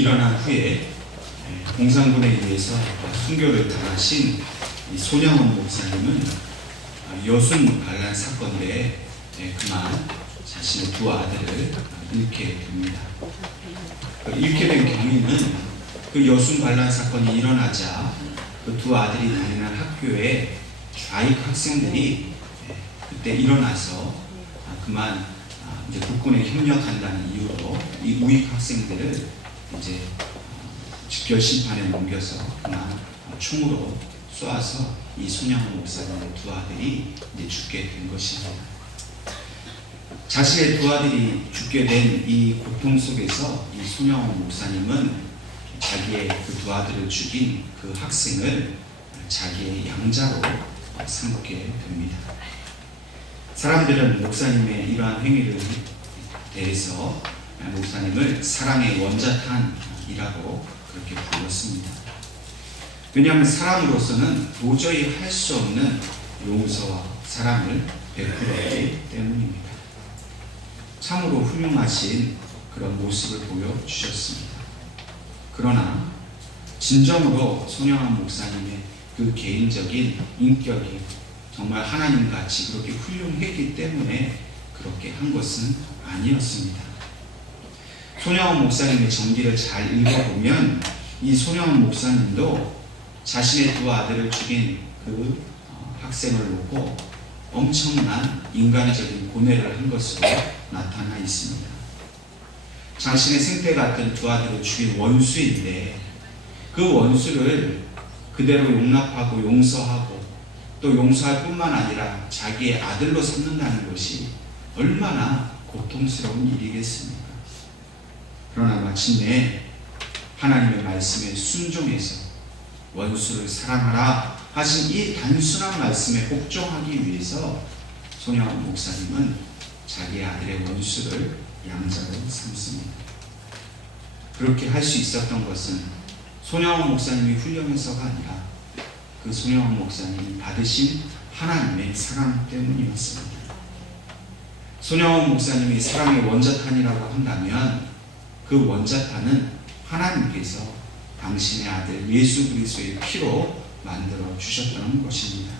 일어난 후에 공산군에 의해서 순교를 당하신 이 손양원 목사님은 여순 반란 사건 때에 그만 자신의 두 아들을 잃게 됩니다. 잃게 된 경위는 그 여순 반란 사건이 일어나자 그 두 아들이 다니는 학교에 좌익 학생들이 그때 일어나서 그만 이제 국군에 협력한다는 이유로 이 우익 학생들을 이제 직결 심판에 넘겨서 그만 총으로 쏘아서 이 손양원 목사님의 두 아들이 이제 죽게 된 것입니다. 자신의 두 아들이 죽게 된 이 고통 속에서 이 손양원 목사님은 자기의 그 두 아들을 죽인 그 학생을 자기의 양자로 삼게 됩니다. 사람들은 목사님의 이러한 행위를 대해서 목사님을 사랑의 원자탄이라고 그렇게 불렀습니다. 왜냐하면 사람으로서는 도저히 할 수 없는 용서와 사랑을 베풀었기 때문입니다. 참으로 훌륭하신 그런 모습을 보여주셨습니다. 그러나 진정으로 손양원 목사님의 그 개인적인 인격이 정말 하나님같이 그렇게 훌륭했기 때문에 그렇게 한 것은 아니었습니다. 손양원 목사님의 전기를 잘 읽어보면 이 손양원 목사님도 자신의 두 아들을 죽인 그 학생을 놓고 엄청난 인간적인 고뇌를 한 것으로 나타나 있습니다. 자신의 생태 같은 두 아들을 죽인 원수인데 그 원수를 그대로 용납하고 용서하고 또 용서할 뿐만 아니라 자기의 아들로 삼는다는 것이 얼마나 고통스러운 일이겠습니까? 그러나 마침내 하나님의 말씀에 순종해서 원수를 사랑하라 하신 이 단순한 말씀에 복종하기 위해서 손양원 목사님은 자기 아들의 원수를 양자로 삼습니다. 그렇게 할 수 있었던 것은 손양원 목사님이 훌륭해서가 아니라 그 손양원 목사님이 받으신 하나님의 사랑 때문이었습니다. 손양원 목사님이 사랑의 원자탄이라고 한다면 그 원자탄은 하나님께서 당신의 아들 예수 그리스도의 피로 만들어 주셨다는 것입니다.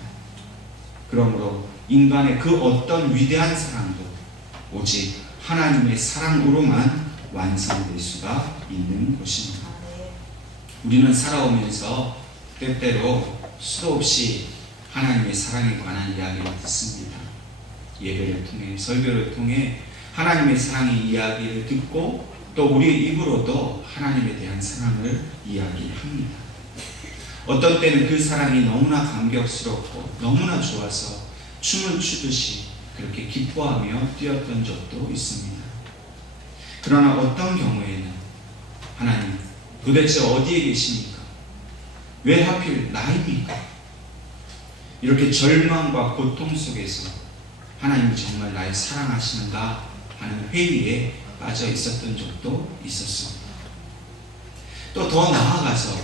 그러므로 인간의 그 어떤 위대한 사랑도 오직 하나님의 사랑으로만 완성될 수가 있는 것입니다. 우리는 살아오면서 때때로 수도 없이 하나님의 사랑에 관한 이야기를 듣습니다. 예배를 통해 설교를 통해 하나님의 사랑의 이야기를 듣고 또 우리의 입으로도 하나님에 대한 사랑을 이야기합니다. 어떤 때는 그 사랑이 너무나 감격스럽고 너무나 좋아서 춤을 추듯이 그렇게 기뻐하며 뛰었던 적도 있습니다. 그러나 어떤 경우에는 하나님 도대체 어디에 계십니까? 왜 하필 나입니까? 이렇게 절망과 고통 속에서 하나님이 정말 나를 사랑하시는가 하는 회의에 빠져 있었던 적도 있었습니다. 또 더 나아가서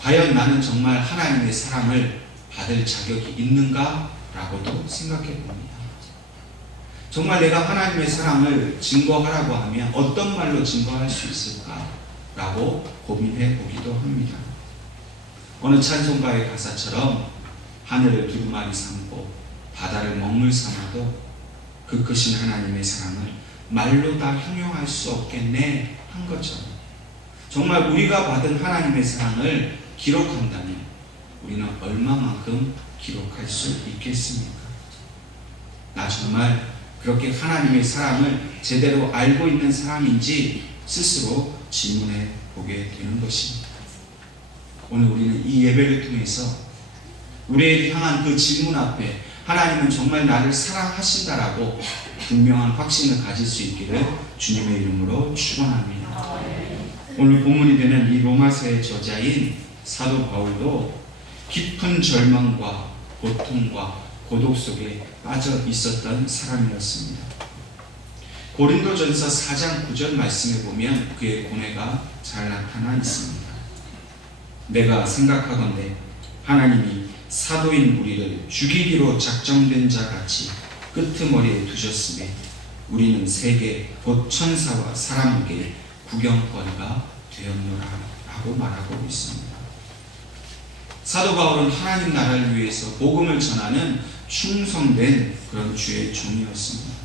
과연 나는 정말 하나님의 사랑을 받을 자격이 있는가? 라고도 생각해 봅니다. 정말 내가 하나님의 사랑을 증거하라고 하면 어떤 말로 증거할 수 있을까? 라고 고민해 보기도 합니다. 어느 찬송가의 가사처럼 하늘을 두루마리 삼고 바다를 먹물 삼아도 그 크신 하나님의 사랑을 말로 다 형용할 수 없겠네 한 것처럼 정말 우리가 받은 하나님의 사랑을 기록한다면 우리는 얼마만큼 기록할 수 있겠습니까? 나 정말 그렇게 하나님의 사랑을 제대로 알고 있는 사람인지 스스로 질문해 보게 되는 것입니다. 오늘 우리는 이 예배를 통해서 우리에게 향한 그 질문 앞에 하나님은 정말 나를 사랑하신다라고 분명한 확신을 가질 수 있기를 주님의 이름으로 축원합니다. 오늘 본문이 되는 이 로마서의 저자인 사도 바울도 깊은 절망과 고통과 고독 속에 빠져 있었던 사람이었습니다. 고린도전서 4장 9절 말씀에 보면 그의 고뇌가 잘 나타나 있습니다. 내가 생각하건대 하나님이 사도인 우리를 죽이기로 작정된 자 같이 끄트머리에 두셨으며 우리는 세계 곧 천사와 사람에게 구경거리가 되었노라 라고 말하고 있습니다. 사도 바울은 하나님 나라를 위해서 복음을 전하는 충성된 그런 주의 종이었습니다.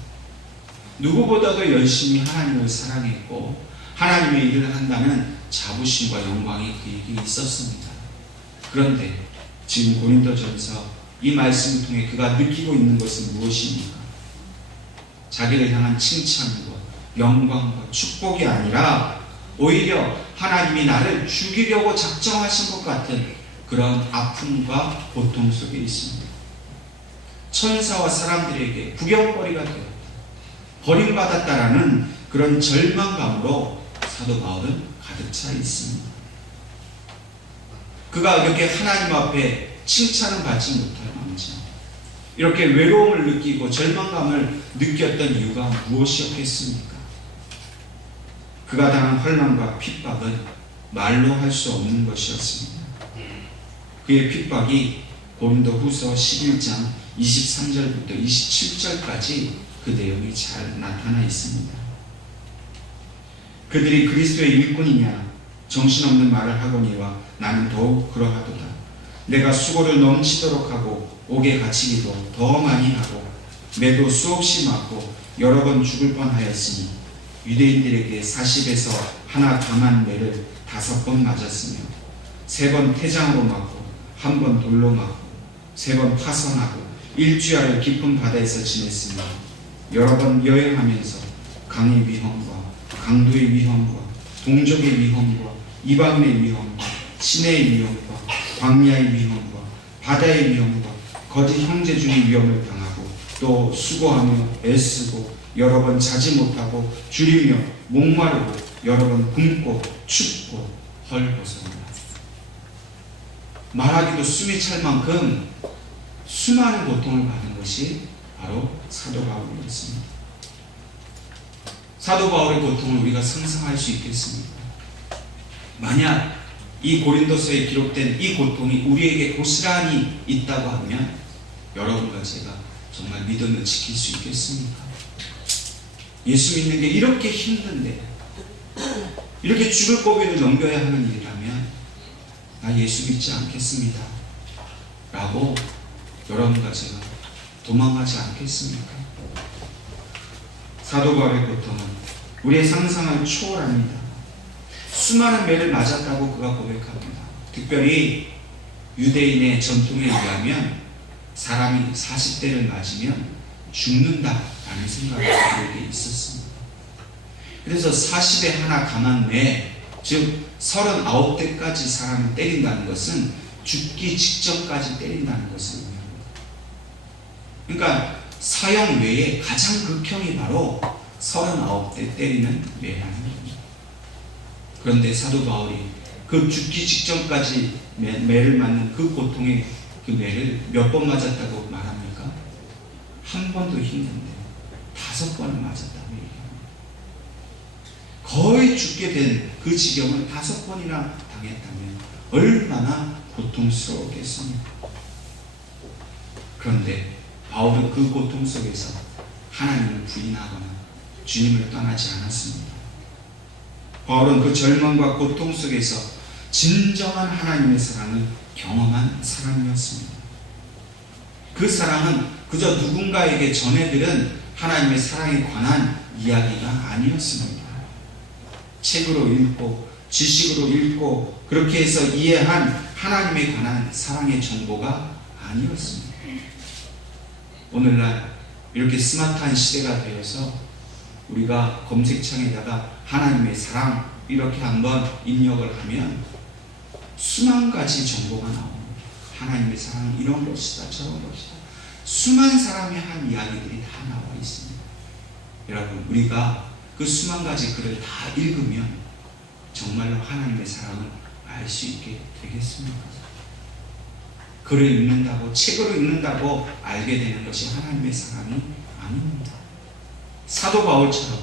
누구보다도 열심히 하나님을 사랑했고 하나님의 일을 한다는 자부심과 영광이 그에게 있었습니다. 그런데 지금 고린도전서 이 말씀을 통해 그가 느끼고 있는 것은 무엇입니까? 자기를 향한 칭찬과 영광과 축복이 아니라 오히려 하나님이 나를 죽이려고 작정하신 것 같은 그런 아픔과 고통 속에 있습니다. 천사와 사람들에게 구경거리가 되었다, 버림받았다라는 그런 절망감으로 사도 바울은 가득 차 있습니다. 그가 이렇게 하나님 앞에 칭찬을 받지 못할 망정, 이렇게 외로움을 느끼고 절망감을 느꼈던 이유가 무엇이었겠습니까? 그가 당한 환난과 핍박은 말로 할 수 없는 것이었습니다. 그의 핍박이 고린도 후서 11장 23절부터 27절까지 그 내용이 잘 나타나 있습니다. 그들이 그리스도의 일꾼이냐 정신없는 말을 하거니와 나는 더욱 그러하도다. 내가 수고를 넘치도록 하고 옥에 갇히기도 더 많이 하고 매도 수없이 맞고 여러 번 죽을 뻔하였으니 유대인들에게 40에서 하나 강한 매를 5번 맞았으며 3번 태장으로 맞고 1번 돌로 맞고 3번 파선하고 일주야를 깊은 바다에서 지냈으며 여러 번 여행하면서 강의 위험과 강도의 위험과 동족의 위험과 이방인의 위험과 시내의 위험과 광야의 위험과 바다의 위험과 거짓 형제 중의 위험을 당하고 또 수고하며 애쓰고 여러 번 자지 못하고 줄이며 목마르고 여러 번 굶고 춥고 헐벗어니다. 말하기도 숨이 찰 만큼 수많은 고통을 받은 것이 바로 사도 바울이었습니다. 사도 바울의 고통을 우리가 상상할 수 있겠습니까? 만약 이 고린도서에 기록된 이 고통이 우리에게 고스란히 있다고 하면 여러분과 제가 정말 믿음을 지킬 수 있겠습니까? 예수 믿는 게 이렇게 힘든데, 이렇게 죽을 고비를 넘겨야 하는 일이라면 나 예수 믿지 않겠습니다 라고 여러분과 제가 도망가지 않겠습니까? 사도 바울의 고통은 우리의 상상을 초월합니다. 수많은 매를 맞았다고 그가 고백합니다. 특별히 유대인의 전통에 의하면 사람이 40대를 맞으면 죽는다라는 생각이 그에게 있었습니다. 그래서 40에 하나 강한 매, 즉 39대까지 사람을 때린다는 것은 죽기 직전까지 때린다는 것을 의미합니다. 그러니까 사형 외에 가장 극형이 바로 39대 때리는 매라는 겁니다. 그런데 사도 바울이 그 죽기 직전까지 매를 맞는 그 고통의 그 매를 몇 번 맞았다고 말합니까? 한 번도 힘든데 5번을 맞았다고 얘기합니다. 거의 죽게 된 그 지경을 5번이나 당했다면 얼마나 고통스러웠겠습니까? 그런데 바울은 그 고통 속에서 하나님을 부인하거나 주님을 떠나지 않았습니다. 바울은 그 절망과 고통 속에서 진정한 하나님의 사랑을 경험한 사람이었습니다. 그 사랑은 그저 누군가에게 전해들은 하나님의 사랑에 관한 이야기가 아니었습니다. 책으로 읽고 지식으로 읽고 그렇게 해서 이해한 하나님에 관한 사랑의 정보가 아니었습니다. 오늘날 이렇게 스마트한 시대가 되어서 우리가 검색창에다가 하나님의 사랑 이렇게 한번 입력을 하면 수만 가지 정보가 나옵니다. 하나님의 사랑은 이런 것이다 저런 것이다. 수만 사람이 한 이야기들이 다 나와 있습니다. 여러분, 우리가 그 수만 가지 글을 다 읽으면 정말로 하나님의 사랑을 알 수 있게 되겠습니까? 글을 읽는다고, 책으로 읽는다고 알게 되는 것이 하나님의 사랑이 아닙니다. 사도 바울처럼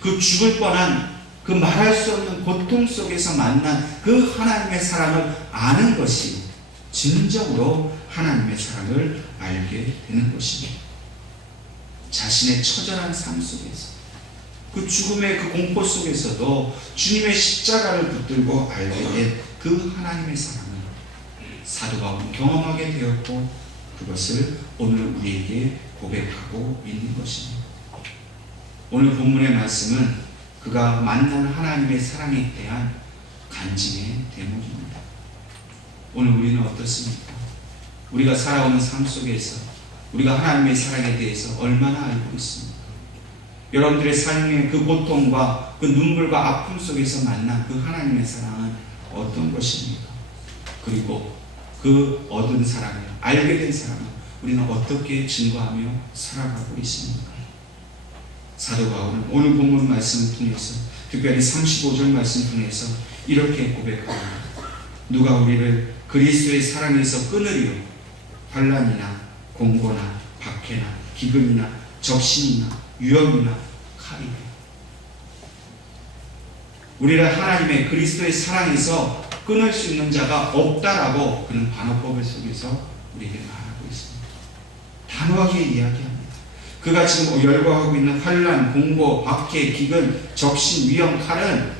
그 죽을 뻔한 그 말할 수 없는 고통 속에서 만난 그 하나님의 사랑을 아는 것이 진정으로 하나님의 사랑을 알게 되는 것입니다. 자신의 처절한 삶 속에서 그 죽음의 그 공포 속에서도 주님의 십자가를 붙들고 알게 된 그 하나님의 사랑을 사도 바울은 경험하게 되었고, 그것을 오늘 우리에게 고백하고 있는 것입니다. 오늘 본문의 말씀은 그가 만난 하나님의 사랑에 대한 간증의 대목입니다. 오늘 우리는 어떻습니까? 우리가 살아오는 삶 속에서 우리가 하나님의 사랑에 대해서 얼마나 알고 있습니까? 여러분들의 삶의 그 고통과 그 눈물과 아픔 속에서 만난 그 하나님의 사랑은 어떤 것입니까? 그리고 그 얻은 사랑을, 알게 된 사랑을 우리는 어떻게 증거하며 살아가고 있습니까? 사도 바울은 오늘 본문 말씀을 통해서, 특별히 35절 말씀 통해서 이렇게 고백합니다. 누가 우리를 그리스도의 사랑에서 끊으리요? 환난이나 공고나 박해나 기근이나 적신이나 위험이나 칼이요. 우리를 하나님의 그리스도의 사랑에서 끊을 수 있는 자가 없다라고 그는 반어법을 속에서 우리에게 말하고 있습니다. 단호하게 이야기합니다. 그가 지금 열거하고 있는 환난, 공고, 박해, 기근, 적신, 위험, 칼은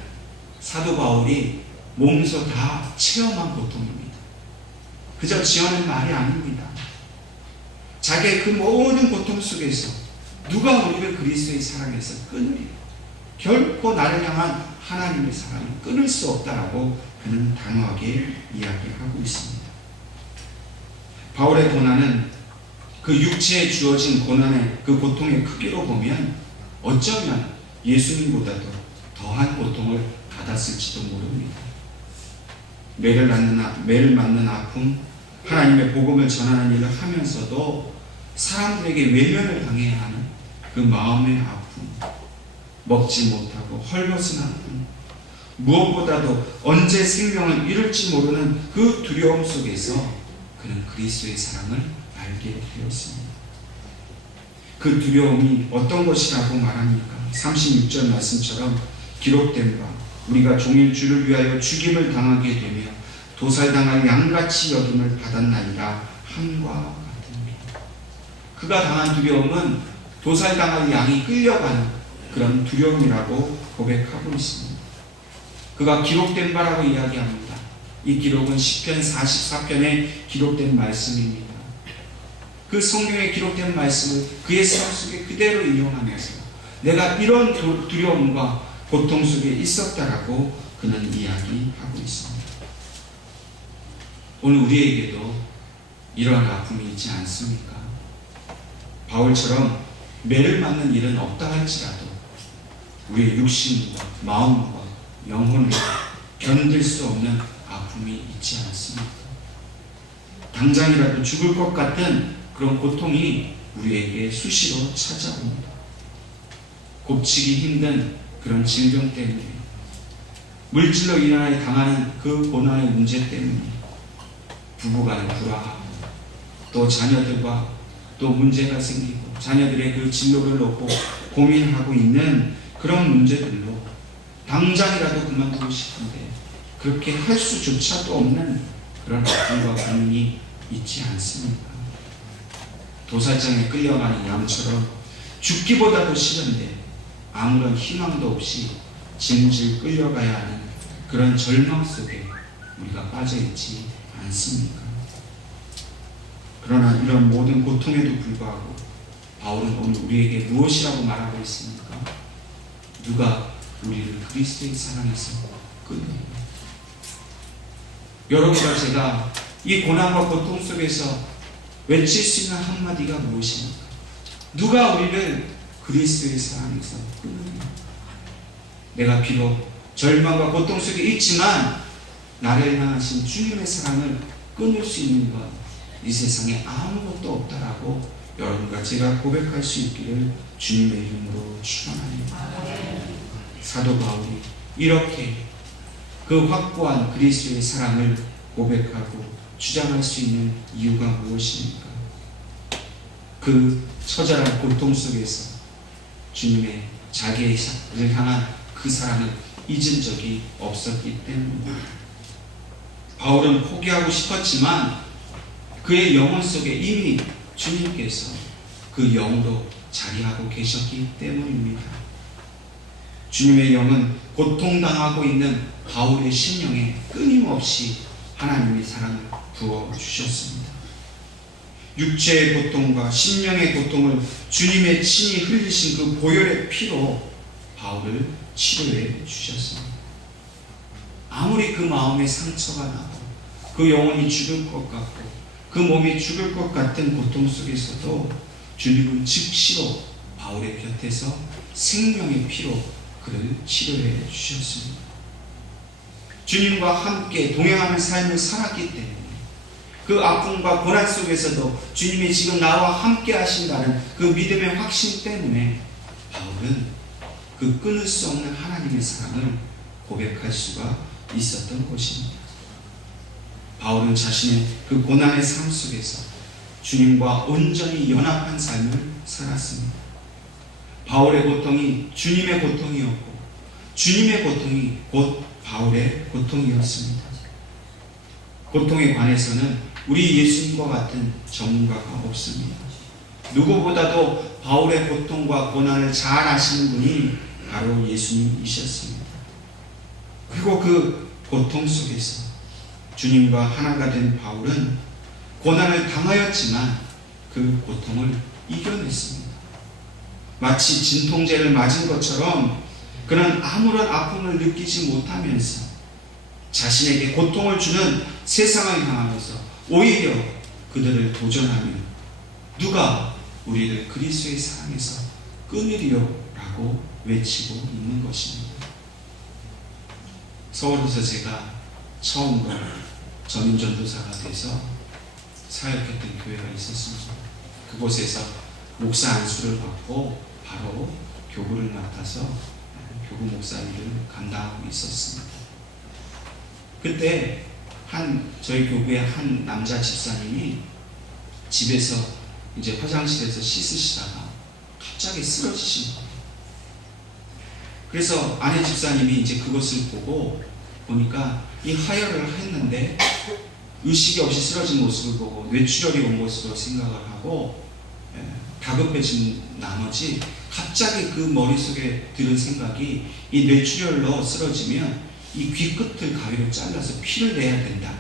사도 바울이 몸소 다 체험한 고통입니다. 그저 지어낸 말이 아닙니다. 자기의 그 모든 고통 속에서 누가 우리를 그리스도의 사랑에서 끊으리요? 결코 나를 향한 하나님의 사랑을 끊을 수 없다라고 그는 단호하게 이야기하고 있습니다. 바울의 고난은 그 육체에 주어진 고난의 그 고통의 크기로 보면 어쩌면 예수님보다도 더한 고통을 받았을지도 모릅니다. 매를 맞는 아픔, 하나님의 복음을 전하는 일을 하면서도 사람들에게 외면을 당해야 하는 그 마음의 아픔, 먹지 못하고 헐벗은 아픔, 무엇보다도 언제 생명을 잃을지 모르는 그 두려움 속에서 그는 그리스도의 사랑을 알게 되었습니다. 그 두려움이 어떤 것이라고 말합니까? 36절 말씀처럼 기록된 바 우리가 종일 주를 위하여 죽임을 당하게 되며 도살당할 양같이 여김을 받았나이다 함과 같습니다. 그가 당한 두려움은 도살당할 양이 끌려가는 그런 두려움이라고 고백하고 있습니다. 그가 기록된 바라고 이야기합니다. 이 기록은 시편 44편에 기록된 말씀입니다. 그 성경에 기록된 말씀을 그의 삶 속에 그대로 인용하면서 내가 이런 두려움과 고통 속에 있었다라고 그는 이야기하고 있습니다. 오늘 우리에게도 이러한 아픔이 있지 않습니까? 바울처럼 매를 맞는 일은 없다 할지라도 우리의 육신과 마음과 영혼을 견딜 수 없는 아픔이 있지 않습니까? 당장이라도 죽을 것 같은 그런 고통이 우리에게 수시로 찾아옵니다. 곱치기 힘든 그런 질병 때문에, 물질로 인하여 당하는 그 고난의 문제 때문에 부부간에 불화하고 또 자녀들과 또 문제가 생기고 자녀들의 그 진로를 놓고 고민하고 있는 그런 문제들로 당장이라도 그만두고 싶은데 그렇게 할 수조차도 없는 그런 아픔과 고민이 있지 않습니까? 도살장에 끌려가는 양처럼 죽기보다도 싫은데 아무런 희망도 없이 질질 끌려가야 하는 그런 절망 속에 우리가 빠져있지 않습니까? 그러나 이런 모든 고통에도 불구하고 바울은 오늘 우리에게 무엇이라고 말하고 있습니까? 누가 우리를 그리스도의 사랑에서 끊느냐? 여러분과 제가 이 고난과 고통 속에서 외칠 수 있는 한마디가 무엇입니까? 누가 우리를 그리스도의 사랑에서 끊느냐? 내가 비록 절망과 고통 속에 있지만 나를 향하신 주님의 사랑을 끊을 수 있는 것, 이 세상에 아무것도 없다라고 여러분과 제가 고백할 수 있기를 주님의 이름으로 축원합니다. 사도 바울이 이렇게 그 확고한 그리스도의 사랑을 고백하고 주장할 수 있는 이유가 무엇입니까? 그 처절한 고통 속에서 주님의 자기를 향한 그 사랑을 잊은 적이 없었기 때문입니다. 바울은 포기하고 싶었지만 그의 영혼 속에 이미 주님께서 그 영으로 자리하고 계셨기 때문입니다. 주님의 영은 고통당하고 있는 바울의 심령에 끊임없이 하나님의 사랑을 부어주셨습니다. 육체의 고통과 심령의 고통을 주님의 친히 흘리신 그 보혈의 피로 바울을 치료해 주셨습니다. 아무리 그 마음에 상처가 나고 그 영혼이 죽을 것 같고 그 몸이 죽을 것 같은 고통 속에서도 주님은 즉시로 바울의 곁에서 생명의 피로 그를 치료해 주셨습니다. 주님과 함께 동행하는 삶을 살았기 때문에 그 아픔과 고난 속에서도 주님이 지금 나와 함께 하신다는 그 믿음의 확신 때문에 바울은 그 끊을 수 없는 하나님의 사랑을 고백할 수가 있었던 것입니다. 바울은 자신의 그 고난의 삶 속에서 주님과 온전히 연합한 삶을 살았습니다. 바울의 고통이 주님의 고통이었고 주님의 고통이 곧 바울의 고통이었습니다. 고통에 관해서는 우리 예수님과 같은 전문가가 없습니다. 누구보다도 바울의 고통과 고난을 잘 아시는 분이 바로 예수님이셨습니다. 그리고 그 고통 속에서 주님과 하나가 된 바울은 고난을 당하였지만 그 고통을 이겨냈습니다. 마치 진통제를 맞은 것처럼 그는 아무런 아픔을 느끼지 못하면서 자신에게 고통을 주는 세상을 향하면서 오히려 그들을 도전하며 누가 우리를 그리스도의 사랑에서 끊으리요 라고 외치고 있는 것입니다. 서울에서 제가 처음으로 전임전도사가 돼서 사역했던 교회가 있었습니다. 그곳에서 목사 안수를 받고 바로 교구를 맡아서 교구 목사 일을 감당하고 있었습니다. 그때 저희 교구의 한 남자 집사님이 집에서 이제 화장실에서 씻으시다가 갑자기 쓰러지신 거예요. 그래서 아내 집사님이 이제 그것을 보니까 이 하혈을 했는데 의식이 없이 쓰러진 모습을 보고 뇌출혈이 온 것으로 생각을 하고 다급해진 나머지 갑자기 그 머릿속에 들은 생각이 이 뇌출혈로 쓰러지면 이 귀 끝을 가위로 잘라서 피를 내야 된다.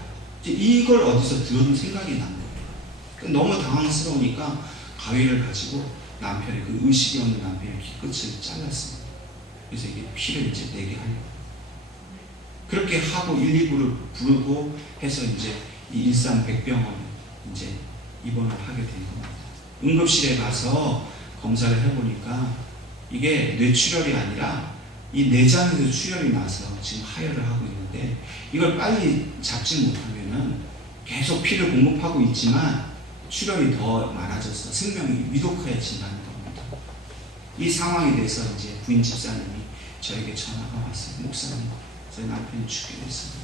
이걸 어디서 들은 생각이 난 거예요. 너무 당황스러우니까 가위를 가지고 남편의 그 의식이 없는 남편의 귀 끝을 잘랐습니다. 그래서 이게 피를 이제 내게 하려고. 그렇게 하고 119를 부르고 해서 이제 이 일산 백병원에 이제 입원을 하게 된 겁니다. 응급실에 가서 검사를 해보니까 이게 뇌출혈이 아니라 이 내장에서 출혈이 나서 지금 하혈을 하고 있는데 이걸 빨리 잡지 못하면은 계속 피를 공급하고 있지만 출혈이 더 많아져서 생명이 위독해진다는 겁니다. 이 상황에 대해서 이제 부인 집사님이 저에게 전화가 왔어요. 목사님, 저희 남편이 죽게 됐습니다.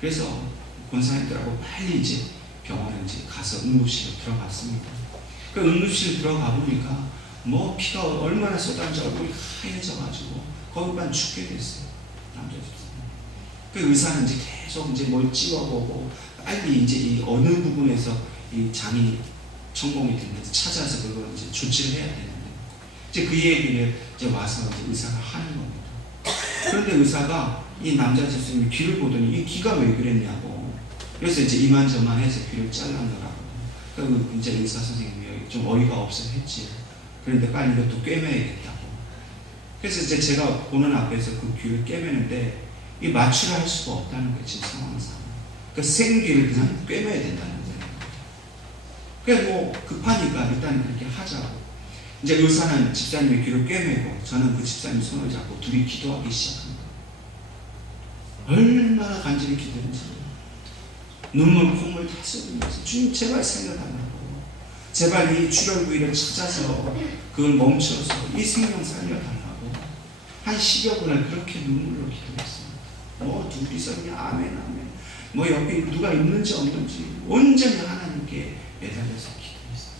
그래서 권사님들하고 빨리 이제 병원에 이제 가서 응급실에 들어갔습니다. 그 응급실 들어가 보니까 뭐 피가 얼마나 쏟아져 얼굴이 하얘져가지고 거기만 죽게 됐어요. 남자 집사님. 그 의사는 이제 계속 이제 뭘 찍어보고 빨리 이제 이 어느 부분에서 이 장이 천공이 됐는지 찾아서 그걸 이제 조치를 해야 되는데 이제 그 얘기를 이제 와서 이제 의사가 하는 겁니다. 그런데 의사가 이 남자 집사님이 귀를 보더니 이 귀가 왜 그랬냐고. 그래서 이제 이만저만 해서 귀를 잘랐더라고. 그러니까 이제 의사 선생님이 좀 어이가 없어 했지. 그런데 빨리 이것도 꿰매야겠다고. 그래서 이제 제가 보는 앞에서 그 귀를 꿰매는데 이 마취를 할 수가 없다는 거예요. 지금 상황상. 그 생귀를 그냥 꿰매야 된다는 거예요. 그래 뭐 급하니까 일단 그렇게 하자고. 이제 의사는 집사님의 귀를 꿰매고 저는 그 집사님 손을 잡고 둘이 기도하기 시작합니다. 얼마나 간절히 기도했는지 눈물 콧물 다 쏟으면서 주님 제발 살려달라고, 제발 이 출혈 부위를 찾아서 그걸 멈춰서 이 생명 살려달라고 한 10여 분을 그렇게 눈물로 기도했습니다. 뭐 둘이서 그냥 아멘 아멘 뭐 옆에 누가 있는지 없는지 온전히 하나님께 매달려서 기도했어요.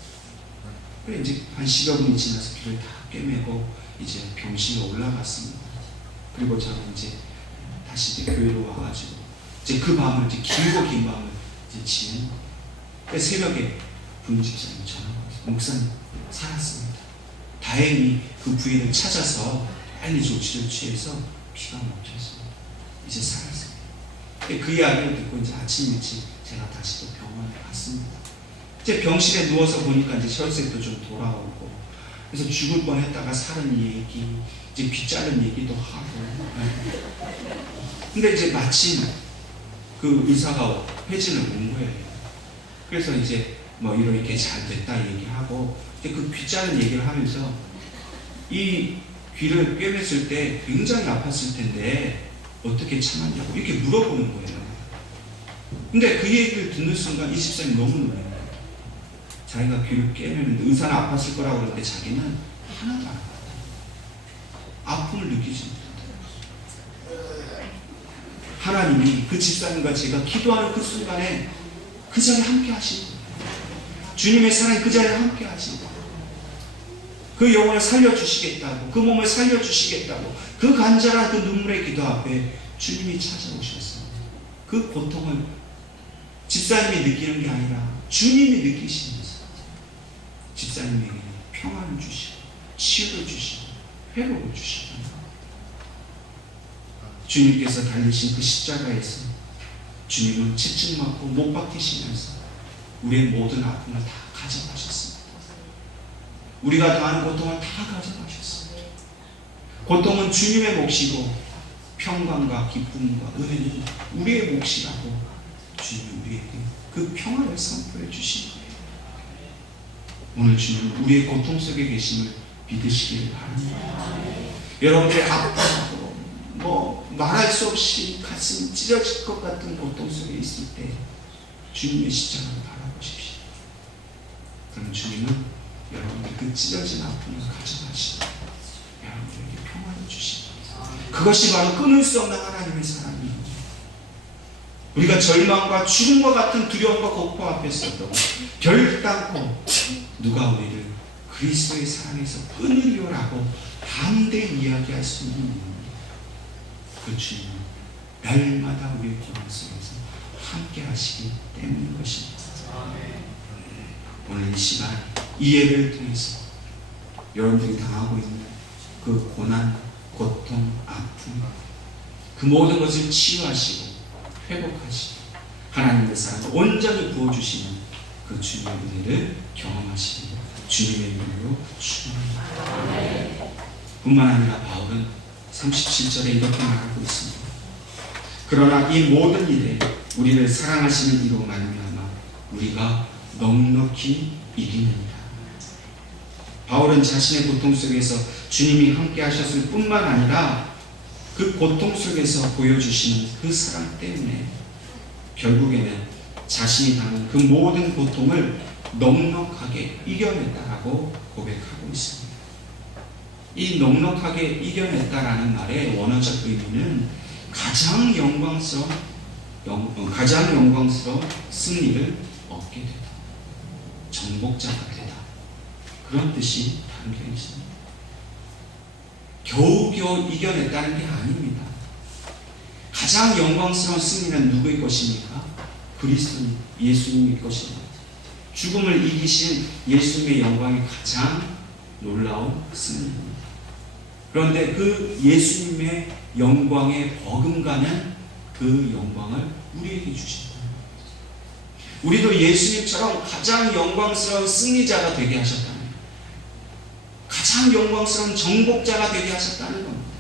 그래 이제 한 10여 분이 지나서 귀를 다 꿰매고 이제 병실에 올라갔습니다. 그리고 저는 이제 다시 이제 교회로 와가지고 이제 그 밤을 이제 길고 긴 밤을 이제 지낸 거예요. 새벽에 부인 집사님 전화가 왔어요. 목사님 살았습니다. 다행히 그 부인을 찾아서 빨리 조치를 취해서 피가 멈췄어요. 이제 살았어요. 그 이야기를 듣고 이제 아침 일찍 제가 다시 또 병원에 갔습니다. 이제 병실에 누워서 보니까 이제 혈색도 좀 돌아오고, 그래서 죽을 뻔했다가 살은 얘기, 이제 귀 자른 얘기도 하고. 근데 이제 마침 그 의사가 회진을 온 거예요. 그래서 이제 뭐 이렇게 잘 됐다 얘기하고, 이제 그 귀 자른 얘기를 하면서 이 귀를 꿰맸을 때 굉장히 아팠을 텐데 어떻게 참았냐고 이렇게 물어보는 거예요. 근데 그 얘기를 듣는 순간 이 집사님 너무 놀라요. 자기가 귀를 꿰매는데 의사는 아팠을 거라고 그러는데 자기는 하나도 안 아팠다. 아픔을 느끼지 못한다. 하나님이 그 집사님과 제가 기도하는 그 순간에 그 자리에 함께 하시고, 주님의 사랑이 그 자리에 함께 하시고, 그 영혼을 살려주시겠다고, 그 몸을 살려주시겠다고, 그 간절한 그 눈물의 기도 앞에 주님이 찾아오셨어요. 그 고통을 집사님이 느끼는 게 아니라 주님이 느끼시면서 집사님에게 평안을 주시고 치유를 주시고 회복을 주시고, 주님께서 달리신 그 십자가에서 주님은 채찍 맞고 못 박히시면서 우리의 모든 아픔을 다 가져가셨습니다. 우리가 당하는 고통을 다 가져가셨습니다. 고통은 주님의 몫이고 평강과 기쁨과 은혜는 우리의 몫이라고 주님은 우리에게 그 평화를 선포해 주신 거예요. 오늘 주님은 우리의 고통 속에 계심을 믿으시기를 바랍니다. 여러분들의 아파하고 말할 수 없이 가슴이 찢어질 것 같은 고통 속에 있을 때 주님의 십자가를 바라보십시오. 그럼 주님은 여러분들 그 찢어진 아픔을 가져가시고 여러분들에게 평화를 주십니다. 그것이 바로 끊을 수 없는 하나님의 사랑이에요. 우리가 절망과 죽음과 같은 두려움과 공포 앞에서도 결단코 누가 우리를 그리스도의 사랑에서 끊으리오라고 담대히 이야기할 수 있는 그 주님은 날마다 우리의 고난 속에서 함께 하시기 때문인 것입니다. 오늘 이 시간 이 예배를 통해서 여러분들이 당하고 있는 그 고난, 고통, 아픔, 그 모든 것을 치유하시고 회복하시고 하나님의 사랑을 온전히 부어주시는 그 주님의 은혜를 경험하시기 주님의 이름으로 축원합니다. 뿐만 아니라 바울은 37절에 이렇게 말하고 있습니다. 그러나 이 모든 일에 우리를 사랑하시는 이로 말미암아 우리가 넉넉히 이기느니라. 바울은 자신의 고통 속에서 주님이 함께 하셨을 뿐만 아니라 그 고통 속에서 보여주시는 그 사랑 때문에 결국에는 자신이 당한 그 모든 고통을 넉넉하게 이겨냈다라고 고백하고 있습니다. 이 넉넉하게 이겨냈다라는 말의 원어적 의미는 가장 영광스러운 승리를 얻게 되다, 정복자가 되다, 그런 뜻이 담겨 있습니다. 겨우겨우 이겨냈다는 게 아닙니다. 가장 영광스러운 승리는 누구의 것입니까? 그리스도님, 예수님의 것입니다. 죽음을 이기신 예수님의 영광이 가장 놀라운 승리입니다. 그런데 그 예수님의 영광에 버금가는 그 영광을 우리에게 주신다. 우리도 예수님처럼 가장 영광스러운 승리자가 되게 하셨다는 거예요. 가장 영광스러운 정복자가 되게 하셨다는 겁니다.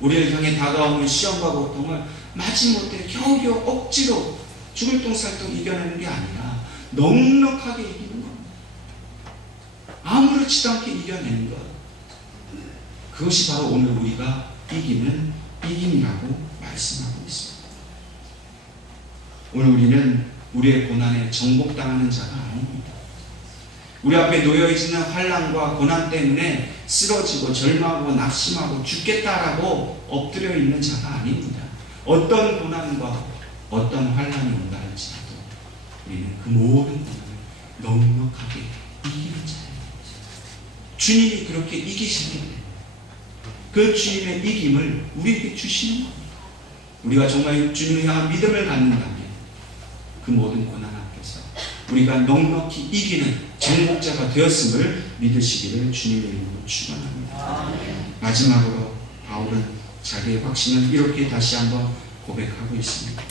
우리를 향해 다가오는 시험과 고통을 마지못해 겨우겨우 억지로 죽을 똥살똥 이겨내는 게 아니라 넉넉하게 이기는 겁니다. 아무렇지도 않게 이겨내는 것, 그것이 바로 오늘 우리가 이기는 이김이라고 말씀하고 있습니다. 오늘 우리는 우리의 고난에 정복당하는 자가 아닙니다. 우리 앞에 놓여있는 환난과 고난 때문에 쓰러지고 절망하고 낙심하고 죽겠다라고 엎드려 있는 자가 아닙니다. 어떤 고난과 어떤 환난이 온다 할지라도 우리는 그 모든 고난을 넉넉하게 이기는 자예요. 주님이 그렇게 이기시기 때문에 그 주님의 이김을 우리에게 주시는 겁니다. 우리가 정말 주님을 향한 믿음을 갖는다면 그 모든 고난 앞에서 우리가 넉넉히 이기는 정복자가 되었음을 믿으시기를 주님의 이름으로 축원합니다. 마지막으로 바울은 자기의 확신을 이렇게 다시 한번 고백하고 있습니다.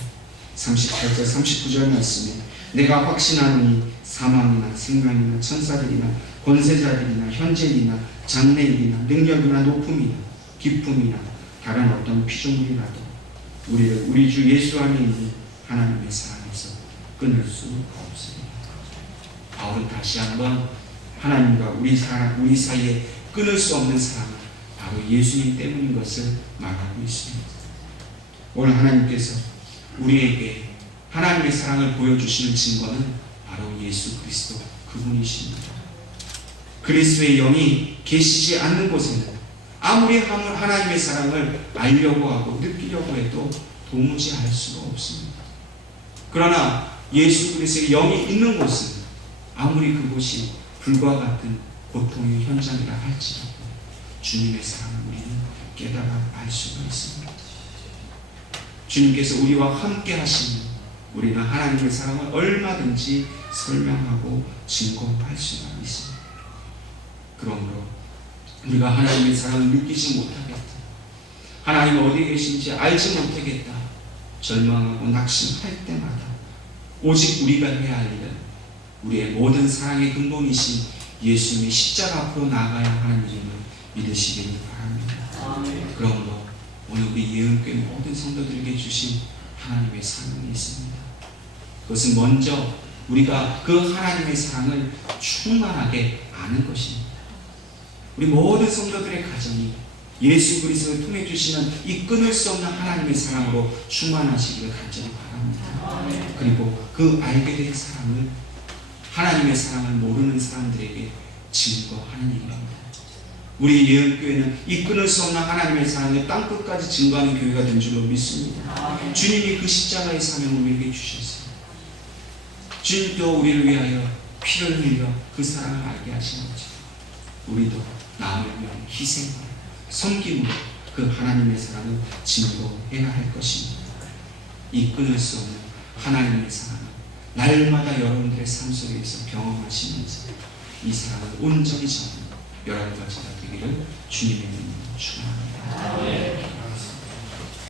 38절 39절 말씀에 내가 확신하노니 사망이나 생명이나 천사들이나 권세자들이나 현재이나 장래일이나 능력이나 높음이나 기쁨이나 다른 어떤 피조물이라도 우리를 우리 주 예수 안에 있는 하나님의 사랑에서 끊을 수 없습니다. 바울은 다시 한번 하나님과 우리 사이에 끊을 수 없는 사랑은 바로 예수님 때문인 것을 말하고 있습니다. 오늘 하나님께서 우리에게 하나님의 사랑을 보여주시는 증거는 바로 예수 그리스도 그분이십니다. 그리스도의 영이 계시지 않는 곳에는 아무리 하나님의 사랑을 알려고 하고 느끼려고 해도 도무지 알 수가 없습니다. 그러나 예수 그리스도의 영이 있는 곳은 아무리 그곳이 불과 같은 고통의 현장이라 할지라도 주님의 사랑을 우리는 깨달아 알 수가 있습니다. 주님께서 우리와 함께 하시는 우리는 하나님의 사랑을 얼마든지 설명하고 증거할 수가 있습니다. 그러므로 우리가 하나님의 사랑을 느끼지 못하겠다, 하나님 어디 계신지 알지 못하겠다 절망하고 낙심할 때마다 오직 우리가 해야 할 일은 우리의 모든 사랑의 근본이신 예수님의 십자가 앞으로 나아가야 하는 이름을 믿으시기를 바랍니다. 그러므로 오늘 우리 예언교회 모든 성도들에게 주신 하나님의 사랑이 있습니다. 그것은 먼저 우리가 그 하나님의 사랑을 충만하게 아는 것입니다. 우리 모든 성도들의 가정이 예수 그리스도를 통해 주시는 이 끊을 수 없는 하나님의 사랑으로 충만하시기를 간절히 바랍니다. 그리고 그 알게 된 사랑을 하나님의 사랑을 모르는 사람들에게 증거하는 일입니다. 우리 예언교회는 이 끊을 수 없는 하나님의 사랑을 땅끝까지 증거하는 교회가 된 줄로 믿습니다. 주님이 그 십자가의 사명을 우리에게 주셨어요. 주님도 우리를 위하여 피를 흘려 그 사랑을 알게 하신 거죠. 우리도 남을 위한 희생과 섬김으로 그 하나님의 사랑을 증거해야 할 것입니다. 이 끊을 수 없는 하나님의 사랑을 날마다 여러분들의 삶 속에서 경험하시면서 이 사랑을 온전히 전하는 여러분 가지가 되기를 주님의 이름으로 축원합니다.